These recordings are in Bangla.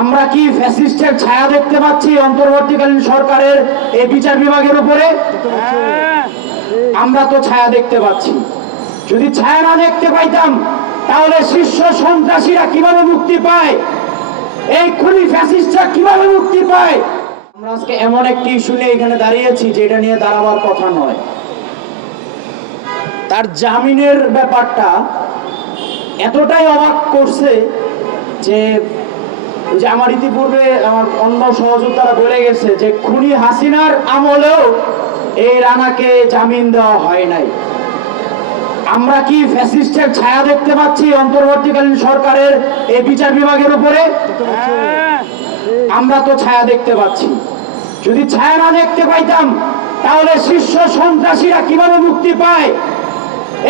আমরা কি ফ্যাসিস্টের ছায়া দেখতে পাচ্ছি অন্তর্বর্তীকালীন সরকারের এই বিচার বিভাগের উপরে? আমরা তো ছায়া দেখতে পাচ্ছি। যদি ছায়া না দেখতে পাইতাম তাহলে শীর্ষ সন্ত্রাসীরা কিভাবে মুক্তি পায়, এই খুনি ফ্যাসিস্টরা কিভাবে মুক্তি পায়? আমরা আজকে এমন একটি ইস্যু নিয়ে এখানে দাঁড়িয়েছি যেটা নিয়ে দাঁড়াবার কথা নয়। তার জামিনের ব্যাপারটা এতটাই অবাক করছে যে আমার ইতিপূর্বে আমার অন্য সহযোদ্ধারা বলে গেছে যে খুনি হাসিনার আমলেও এই রানাকে জামিন দেওয়া হয় নাই। আমরা কি ফ্যাসিস্টের ছায়া দেখতে পাচ্ছি অন্তর্বর্তীকালীন সরকারের এই বিচার বিভাগের উপরে? আমরা তো ছায়া দেখতে পাচ্ছি। যদি ছায়া না দেখতে পাইতাম তাহলে শীর্ষ সন্ত্রাসীরা কিভাবে মুক্তি পায়,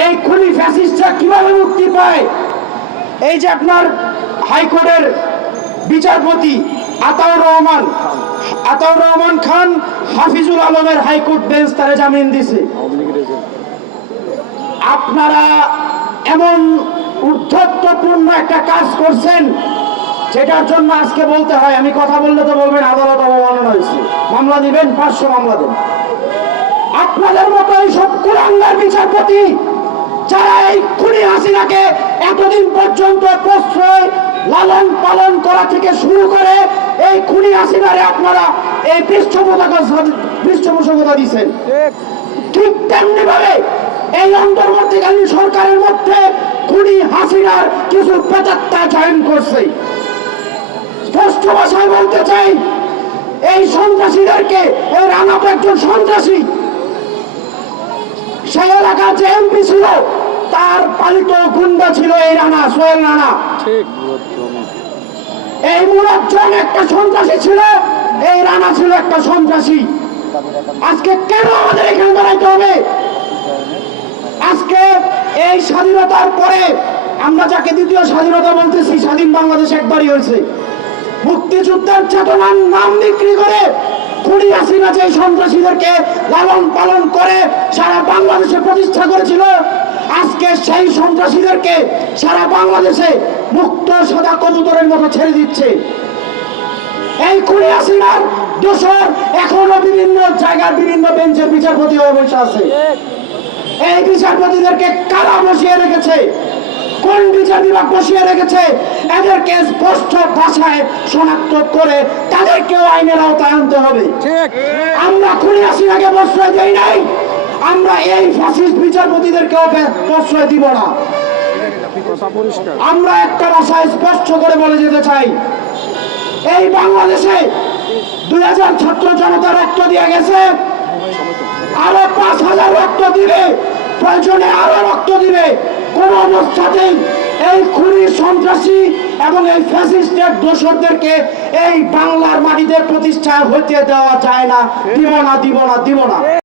এই খুনি ফ্যাসিস্টরা কিভাবে মুক্তি পায়? এই যে আপনার হাইকোর্টের বিচারপতি আতাউর রহমান খান হাফিজুল আলমের হাইকোর্ট বেঞ্চ তারে জামিন দিছে। আপনারা এমন উদ্ধত্তপূর্ণ একটা কাজ করছেন যেটার জন্য আজকে বলতে হয়, আমি কথা বললে তো বলবেন আদালত অবমাননা হয়েছে, মামলা দিবেন, 500 মামলা দেন। আপনাদের মতো এইসব কুলাঙ্গার বিচারপতি যারা এই খুনি হাসিনাকে এতদিন পর্যন্ত প্রশ্রয় লালন পালন করা থেকে শুরু করে এই খুনি হাসিনারে আপনারা এই পৃষ্ঠপোষকতা দিচ্ছেন, ঠিক তেমনি ভাবে এই অন্তর্বর্তীকালীন সরকারের মধ্যে খুনি হাসিনার কিছু প্রেতাত্মা জয়েন করছে। স্পষ্ট ভাষায় বলতে চাই, এই সন্ত্রাসীদেরকে, এই রানা তো একজন সন্ত্রাসী, সেই এলাকার যে এমপি ছিল তার পালিত গুন্ডা ছিল এই রানা, সোহেল রানা। এই মুরাজ্জন একটা সন্ত্রাসী ছিল, এই রানা ছিল একটা সন্ত্রাসী। আজকে কেন আমাদের এখানে দাঁড়াইতে হবে? আজকে এই স্বাধীনতার পরে আমরা যাকে দ্বিতীয় স্বাধীনতা বলতেছি, স্বাধীন বাংলাদেশ একবারই হয়েছে। মুক্তিযুদ্ধের চেতনার নাম বিক্রি করে খুনি হাসিনা যে সন্ত্রাসীদেরকে লালন পালন করে সারা বাংলাদেশে প্রতিষ্ঠা করেছিল, আজকে সেই সন্ত্রাসীদেরকে সারা বাংলাদেশে মুক্ত সাদা কবুতরের মতো ছেড়ে দিচ্ছে। এই খুনি হাসিনার দোষর এখনো বিভিন্ন জায়গার বিভিন্ন বেঞ্চের বিচারপতি হয়ে বসে আছে। এই বিচারপতিদেরকে কারা বসিয়ে রেখেছে, কোন বিচার বিভাগ বসিয়ে রেখেছে, এদেরকে স্পষ্ট ভাষায় শনাক্ত করে তাদেরকেও আইনের আওতায় আনতে হবে। আমরা খুনি হাসিনাকে প্রশ্রয় দেই নাই, আমরা এই ফ্যাসিস্ট বিচারপতিদেরকেও প্রশ্রয় দিব না। আমরা একটা ভাষায় স্পষ্ট করে বলে যেতে চাই, এই বাংলাদেশে 2000 ছাত্র জনতা রক্ত দিয়ে গেছে, আরো 5000 রক্ত দিবে, প্রয়োজনে আরো রক্ত দিবে। কোন অবস্থাতেই এই খুনি সন্ত্রাসী এবং এই ফ্যাসিস্টের দোসরদেরকে এই বাংলার মাটিতে প্রতিষ্ঠা হইতে দেওয়া যায় না। দিব না।